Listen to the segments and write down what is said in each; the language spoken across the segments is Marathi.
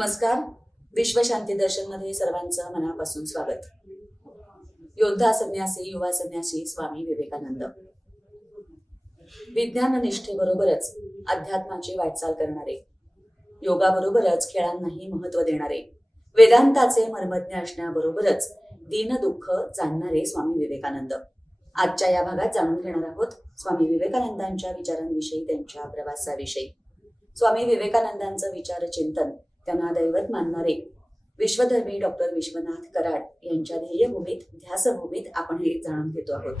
नमस्कार. विश्वशांती दर्शनमध्ये सर्वांचं मनापासून स्वागत. योद्धा संन्यासी युवा संन्यासी स्वामी विवेकानंद. विज्ञान निष्ठेबरोबरच अध्यात्माची वाटचाल करणारे योगाबरोबरच खेळांनाही महत्त्व देणारे वेदांताचे मर्मज्ञ असण्याबरोबरच दीन दुःख जाणणारे स्वामी विवेकानंद. आजच्या या भागात जाणून घेणार आहोत स्वामी विवेकानंदांच्या विचारांविषयी त्यांच्या प्रवासाविषयी. स्वामी विवेकानंदांचं विचार चिंतन त्यांना दैवत मानणारे विश्वधर्मी डॉक्टर विश्वनाथ कराड यांच्या ध्येयभूमीत ध्यासभूमीत आपण हे जाणून घेतो आहोत.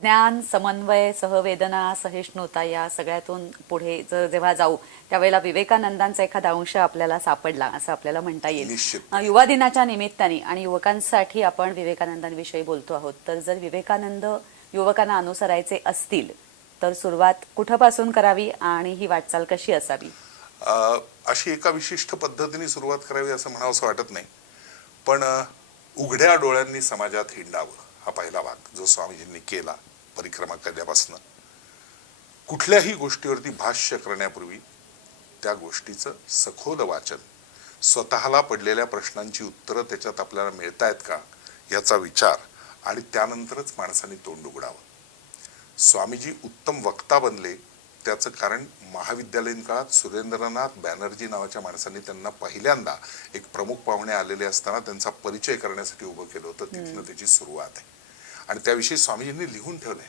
ज्ञान समन्वय सहवेदना सहिष्णुता या सगळ्यातून पुढे जर जेव्हा जाऊ त्यावेळेला विवेकानंदांचा एखादा अंश आपल्याला सापडला असं आपल्याला म्हणता येईल. युवा दिनाच्या निमित्ताने आणि युवकांसाठी आपण विवेकानंदांविषयी बोलतो आहोत. तर जर विवेकानंद युवकांना अनुसरायचे असतील तर सुरुवात कुठपासून करावी आणि ही वाटचाल कशी असावी? अशी एका विशिष्ट पद्धतीने सुरुवात करावी असं म्हणावं असं वाटत नाही. पण उघड्या डोळ्यांनी समाजात हिंडावं हा पहिला भाग जो स्वामीजींनी केला परिक्रमा केल्यापासून कुठल्याही गोष्टीवरती भाष्य करण्यापूर्वी त्या गोष्टीचं सखोल वाचन स्वतःला पडलेल्या प्रश्नांची उत्तरं त्याच्यात आपल्याला मिळत आहेत का याचा विचार आणि त्यानंतरच माणसाने तोंड उघडावं. स्वामीजी उत्तम वक्ता बनले त्याचं कारण महाविद्यालयीन काळात सुरेंद्रनाथ बॅनर्जी नावाच्या माणसांनी त्यांना पहिल्यांदा एक प्रमुख पाहुणे आलेले असताना त्यांचा परिचय करण्यासाठी उभं केलं होतं. तिथनं त्याची सुरुवात आहे. आणि त्याविषयी स्वामीजींनी लिहून ठेवलंय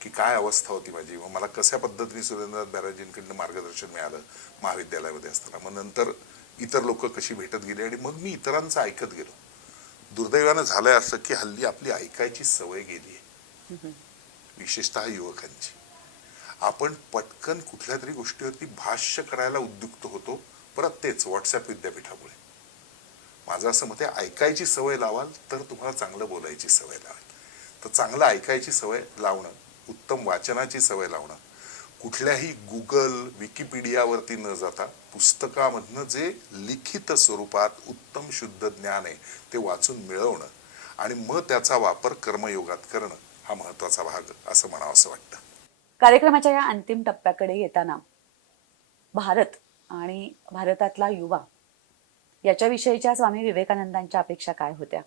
की काय अवस्था होती माझी? मग मला कशा पद्धतीने सुरेंद्रनाथ बॅनर्जींकडनं मार्गदर्शन मिळालं महाविद्यालयामध्ये असताना? मग नंतर इतर लोक कशी भेटत गेली? आणि मग मी इतरांचं ऐकत गेलो. दुर्दैवानं झालंय असं की हल्ली आपली ऐकायची सवय गेली आहे विशेषतः युवकांची. आपण पटकन कुठल्या तरी गोष्टीवरती भाष्य करायला उद्युक्त होतो. परत तेच व्हॉट्सअप विद्यापीठामुळे. माझं असं मत आहे ऐकायची सवय लावाल तर तुम्हाला चांगलं बोलायची सवय लावाल. तर चांगलं ऐकायची सवय लावणं उत्तम वाचनाची सवय लावणं कुठल्याही गुगल विकिपीडियावरती न जाता पुस्तकामधनं जे लिखित स्वरूपात उत्तम शुद्ध ज्ञान आहे ते वाचून मिळवणं आणि मग त्याचा वापर कर्मयोगात करणं हा महत्त्वाचा भाग असं म्हणावं असं वाटतं. कार्यक्रमाच्या या अंतिम टप्प्याकडे येताना भारत आणि भारतातला युवा याच्याविषयीच्या स्वामी विवेकानंदांच्या अपेक्षा काय होत्या?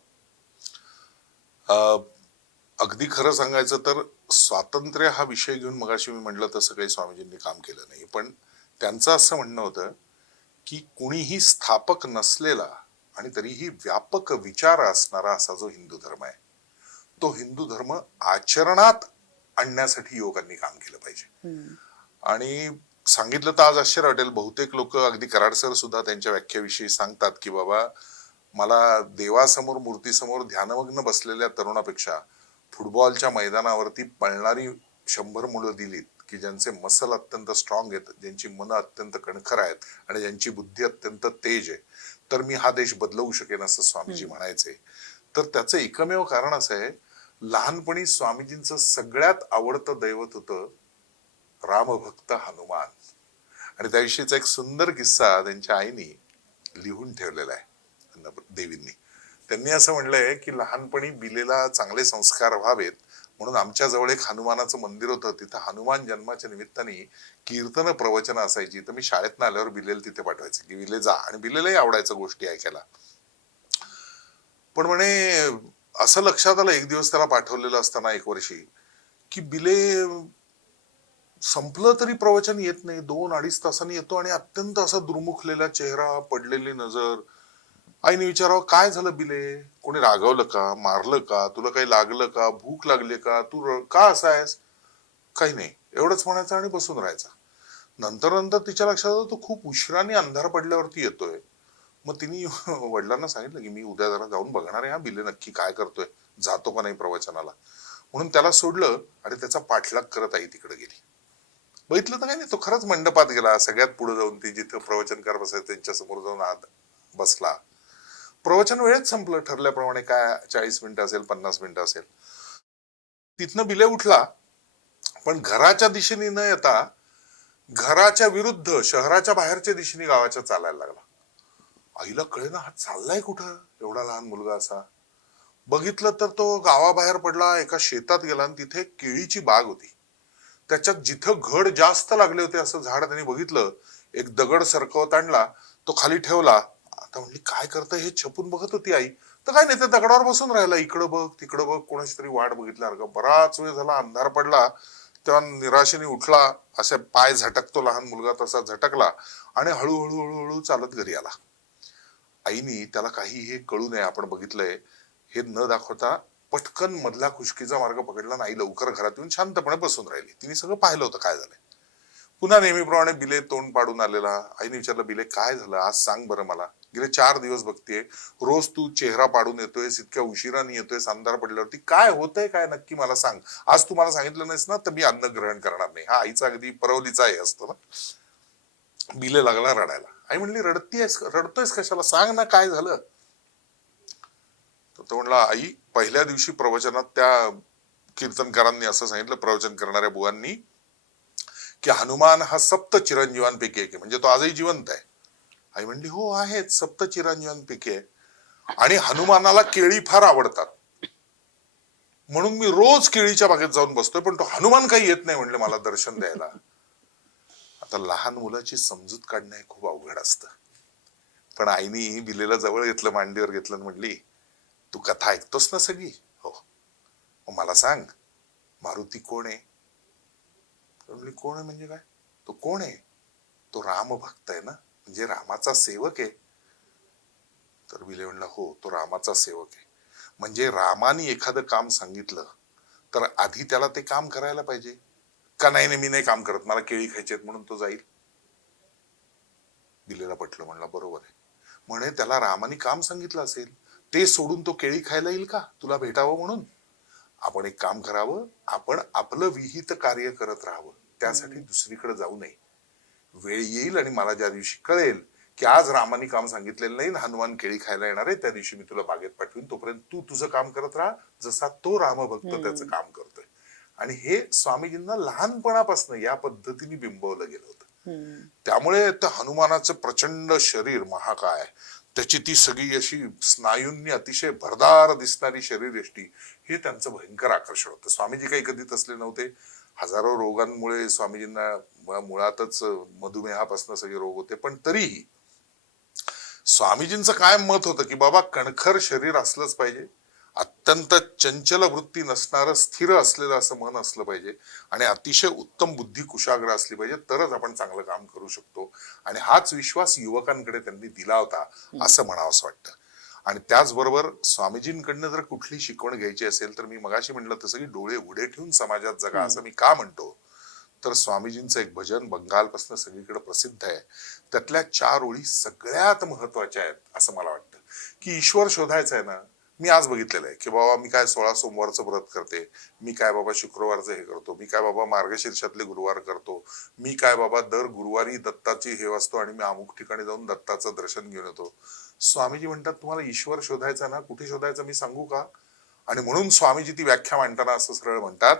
अगदी खरं सांगायचं तर स्वातंत्र्य हा विषय घेऊन मगाशी मी म्हटलं तसं काही स्वामीजींनी काम केलं नाही. पण त्यांचं असं म्हणणं होतं की कुणीही स्थापक नसलेला आणि तरीही व्यापक विचार असणारा असा जो हिंदू धर्म आहे तो हिंदू धर्म आचरणात आणण्यासाठी युवकांनी काम केलं पाहिजे. आणि सांगितलं तर आज आश्चर्य वाटेल. बहुतेक लोक अगदी कराडसर सुद्धा त्यांच्या व्याख्याविषयी सांगतात की बाबा मला देवासमोर मूर्तीसमोर ध्यानमग्न बसलेल्या तरुणापेक्षा फुटबॉलच्या मैदानावरती पळणारी शंभर मुलं दिलीत की ज्यांचे मसल अत्यंत स्ट्रॉंग आहेत ज्यांची मनं अत्यंत कणखर आहेत आणि ज्यांची बुद्धी अत्यंत तेज आहे. तर मी हा देश बदलवू शकेन असं स्वामीजी म्हणायचे. तर त्याचं एकमेव कारण असं आहे लहानपणी स्वामीजींचं सगळ्यात आवडतं दैवत होतं रामभक्त हनुमान. आणि त्याविषयीचा एक सुंदर किस्सा त्यांच्या आईनी लिहून ठेवलेला आहे देवींनी. त्यांनी असं म्हणलंय की लहानपणी बिलेला चांगले संस्कार व्हावेत म्हणून आमच्या जवळ एक हनुमानाचं मंदिर होतं. तिथं हनुमान जन्माच्या निमित्ताने कीर्तन प्रवचन असायची. तर मी शाळेत आल्यावर बिलेल तिथे पाठवायचे की बिले जा. आणि बिलेलाही आवडायचं गोष्टी ऐकायला. पण म्हणे असं लक्षात आलं एक दिवस त्याला पाठवलेलं असताना एक वर्षी की बिले संपलं तरी प्रवचन येत नाही. दोन अडीच तासांनी येतो आणि अत्यंत असा दुर्मुखलेला चेहरा पडलेली नजर. आईने विचारावं काय झालं बिले? कोणी रागवलं का? मारलं का? तुला काही लागलं का? भूक लागली का? तू का असा आहेस? काही नाही. एवढंच म्हणायचं आणि बसून राहायचा. नंतर नंतर तिच्या लक्षात आलं तो खूप उशिराने अंधार पडल्यावरती येतोय. मग तिने वडिलांना सांगितलं की मी उद्या जरा जाऊन बघणार आहे हा बिले नक्की काय करतोय जातो का नाही प्रवचनाला? म्हणून त्याला सोडलं आणि त्याचा पाठलाग करत आई तिकडे गेली. बघितलं तर काही नाही तो खरंच मंडपात गेला सगळ्यात पुढे जाऊन ती जिथं प्रवचनकार बसायचं त्यांच्यासमोर जाऊन आत बसला. प्रवचन वेळेत संपलं ठरल्याप्रमाणे काय चाळीस मिनिटं असेल पन्नास मिनिटं असेल. तिथनं बिले उठला पण घराच्या दिशेने न येता घराच्या विरुद्ध शहराच्या बाहेरच्या दिशेने गावाच्या चालायला लागला. आईला कळेना हा चाललाय कुठं? एवढा लहान मुलगा असा. बघितलं तर तो गावाबाहेर पडला एका शेतात गेला आणि तिथे केळीची बाग होती. त्याच्यात जिथं घड जास्त लागले होते असं झाड त्यांनी बघितलं एक दगड सरकवत आणला तो खाली ठेवला. आता म्हणली काय करतं हे? छपून बघत होती आई. तर काय नाही ते दगडावर बसून राहिला. इकडं बघ तिकडं बघ. कोणाची तरी वाट बघितल्यासारखं बराच वेळ झाला अंधार पडला. तेव्हा निराशेने उठला. असे पाय झटकतो लहान मुलगा तसा झटकला आणि हळूहळू हळूहळू चालत घरी आला. आईनी त्याला काही हे कळू नये आपण बघितलंय हे न दाखवता पटकन मधला खुशकीचा मार्ग पकडला नाही आई लवकर घरात येऊन शांतपणे बसून राहिली. तिने सगळं पाहिलं होतं काय झालंय. पुन्हा नेहमीप्रमाणे बिले तोंड पाडून आलेला आईने विचारलं बिले काय झालं? आज सांग बरं मला. गेले चार दिवस बघतेय. रोज तू चेहरा पाडून येतोयस इतक्या उशिराने येतोय अंधार पडल्यावरती काय होतंय काय नक्की मला सांग. आज तू मला सांगितलं नाहीस ना तर मी अन्न ग्रहण करणार नाही. हा आईचा अगदी परवलीचा हे असतो ना. बिले लागला रडायला. आई म्हणली रडतीयस रडतोयस कशाला? सांग ना काय झालं. तर तो म्हणला आई पहिल्या दिवशी प्रवचनात त्या कीर्तनकारांनी असं सांगितलं प्रवचन करणाऱ्या बुवांनी की हनुमान हा सप्त चिरंजीवांपैकी एक आहे. म्हणजे तो आजही जिवंत आहे. आई म्हणली हो आहेत सप्त चिरंजीवांपैकी आहे आणि हनुमानाला केळी फार आवडतात. म्हणून मी रोज केळीच्या बागेत जाऊन बसतोय पण तो हनुमान काही येत नाही म्हणले मला दर्शन द्यायला. आता लहान मुलाची समजूत काढणं हे खूप अवघड असतं. पण आईने बिलेला जवळ घेतलं मांडीवर घेतलं आणि म्हणली तू कथा ऐकतोस ना सगळी? हो. मग मला सांग मारुती कोण आहे? म्हणली कोण आहे म्हणजे काय? तो कोण आहे? तो राम भक्त आहे ना म्हणजे रामाचा सेवक आहे. तर बिले म्हणला हो तो रामाचा सेवक आहे. म्हणजे रामाने एखादं काम सांगितलं तर आधी त्याला ते काम करायला पाहिजे. का नाही नाही मी नाही काम करत. मला केळी खायची आहेत म्हणून तो जाईल. बिलेला पटलं म्हणला बरोबर आहे. म्हणे त्याला रामाने काम सांगितलं असेल. ते सोडून तो केळी खायला येईल का? तुला भेटावं म्हणून. आपण एक काम करावं. आपण आपलं विहित कार्य करत राहावं. त्यासाठी दुसरीकडे जाऊ नये. वेळ येईल आणि मला ज्या दिवशी कळेल की आज रामाने काम सांगितलेलं नाही हनुमान केळी खायला येणार आहे त्या दिवशी मी तुला बागेत पाठवीन. तोपर्यंत तू तुझं काम करत राहा. जसा तो रामभक्त त्याचं काम करतोय आणि हे स्वामीजींना लहानपणापासून या पद्धतीने बिंबवलं गेलं होतं. त्यामुळे त्या हनुमानाचं प्रचंड शरीर महाकाय त्याची ती सगळी अशी स्नायूंनी अतिशय भरदार दिसणारी शरीरयष्टी हे त्यांचं भयंकर आकर्षण होतं. स्वामीजी काही कधी तसले नव्हते. हजारो रोगांमुळे स्वामीजींना मुळातच मधुमेहापासून सगळे रोग होते. पण तरीही स्वामीजींचं काय मत होतं की बाबा कणखर शरीर असलंच पाहिजे? अत्यंत चंचल वृत्ती नसणारं स्थिर असलेलं असं मन असलं पाहिजे आणि अतिशय उत्तम बुद्धी कुशाग्र असली पाहिजे तरच आपण चांगलं काम करू शकतो. आणि हाच विश्वास युवकांकडे त्यांनी दिला होता असं म्हणावंसं वाटतं. आणि त्याचबरोबर स्वामीजींकडनं जर कुठली शिकवण घ्यायची असेल तर मी मगाशी म्हटलं तसं की डोळे उडे ठेवून समाजात जगा असं मी का म्हणतो? तर स्वामीजींचं एक भजन बंगालपासून सगळीकडे प्रसिद्ध आहे. त्यातल्या चार ओळी सगळ्यात महत्त्वाच्या आहेत असं मला वाटतं. की ईश्वर शोधायचा आहे ना मी आज बघितलेलं आहे की बाबा मी काय सोळा सोमवारचं व्रत करते मी काय बाबा शुक्रवारचं हे करतो मी काय बाबा मार्गशीर्षातले गुरुवार करतो मी काय बाबा दर गुरुवारी दत्ताची हे वाचतो आणि मी अमुक ठिकाणी जाऊन दत्ताचं दर्शन घेऊन येतो. स्वामीजी म्हणतात तुम्हाला ईश्वर शोधायचा ना कुठे शोधायचा मी सांगू का? आणि म्हणून स्वामीजी ती व्याख्या मांडताना असं सरळ म्हणतात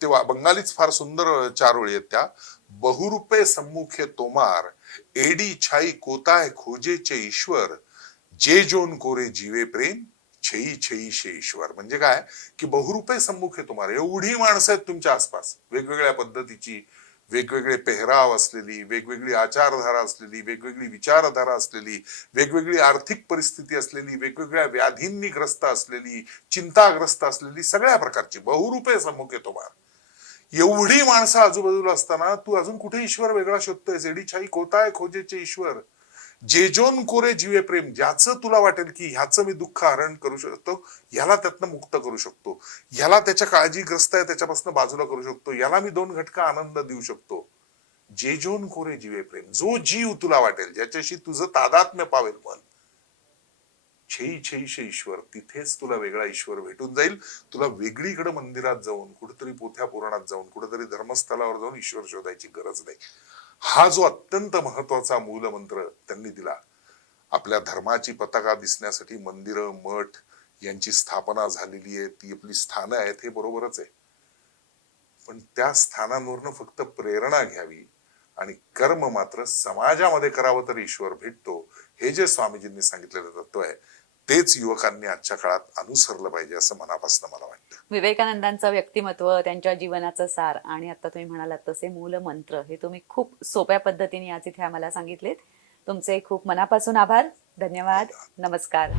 ते बंगालीच फार सुंदर चार ओळी आहेत त्या. बहुरूपे सम्मुखे तोमार एडी छाई कोताय खोजेचे ईश्वर जे जोन कोरे जीवे प्रेम छेई छेई शे ईश्वर. म्हणजे काय? की बहुरूपे सम्मुखे तुम्हाला. एवढी माणसं आहेत तुमच्या आसपास. वेगवेगळ्या पद्धतीची वेगवेगळे पेहराव असलेली वेगवेगळी आचारधारा असलेली वेगवेगळी विचारधारा असलेली वेगवेगळी आर्थिक परिस्थिती असलेली वेगवेगळ्या व्याधींनी ग्रस्त असलेली चिंताग्रस्त असलेली सगळ्या प्रकारची बहुरूपे सम्मुखे तुम्हाला. एवढी माणसं आजूबाजूला असताना तू अजून कुठे ईश्वर वेगळा शोधतोय जेडी छाई कोताय खोजेचे ईश्वर. जेजोन कोरे जीवे प्रेम ज्याचं तुला वाटेल की ह्याचं मी दुःख हरण करू शकतो ह्याला त्यातनं मुक्त करू शकतो. ह्याला त्याच्या काळजीग्रस्त आहे त्याच्यापासून बाजूला करू शकतो. याला मी दोन घटका आनंद देऊ शकतो. जेजोन कोरे जीवे प्रेम जो जीव तुला वाटेल ज्याच्याशी तुझं तादात्म्य पावेल मन छेई छेई ईश्वर तिथेच तुला वेगळा ईश्वर भेटून जाईल. तुला वेगळीकडे मंदिरात जाऊन कुठेतरी पोथ्या पुराणात जाऊन कुठेतरी धर्मस्थळावर जाऊन ईश्वर शोधायची गरज नाही. हा जो अत्यंत महत्त्वाचा मूलमंत्र त्यांनी दिला आपल्या धर्माची पताका दिसण्यासाठी मंदिरं मठ यांची स्थापना झालेली आहे ती आपली स्थानं आहेत हे बरोबरच आहे. पण त्या स्थानांवरनं फक्त प्रेरणा घ्यावी आणि कर्म मात्र समाजामध्ये करावं तर ईश्वर भेटतो हे जे स्वामीजींनी सांगितलेलं तत्व आहे तेच युवकांनी आजच्या काळात अनुसरलं पाहिजे असं मनापासून मला वाटतं. विवेकानंदांचं व्यक्तिमत्व त्यांच्या जीवनाचं सार आणि आता तुम्ही म्हणालात तसे मूल मंत्र हे तुम्ही खूप सोप्या पद्धतीने आज इथे आम्हाला सांगितलेत. तुमचे खूप मनापासून आभार. धन्यवाद. नमस्कार.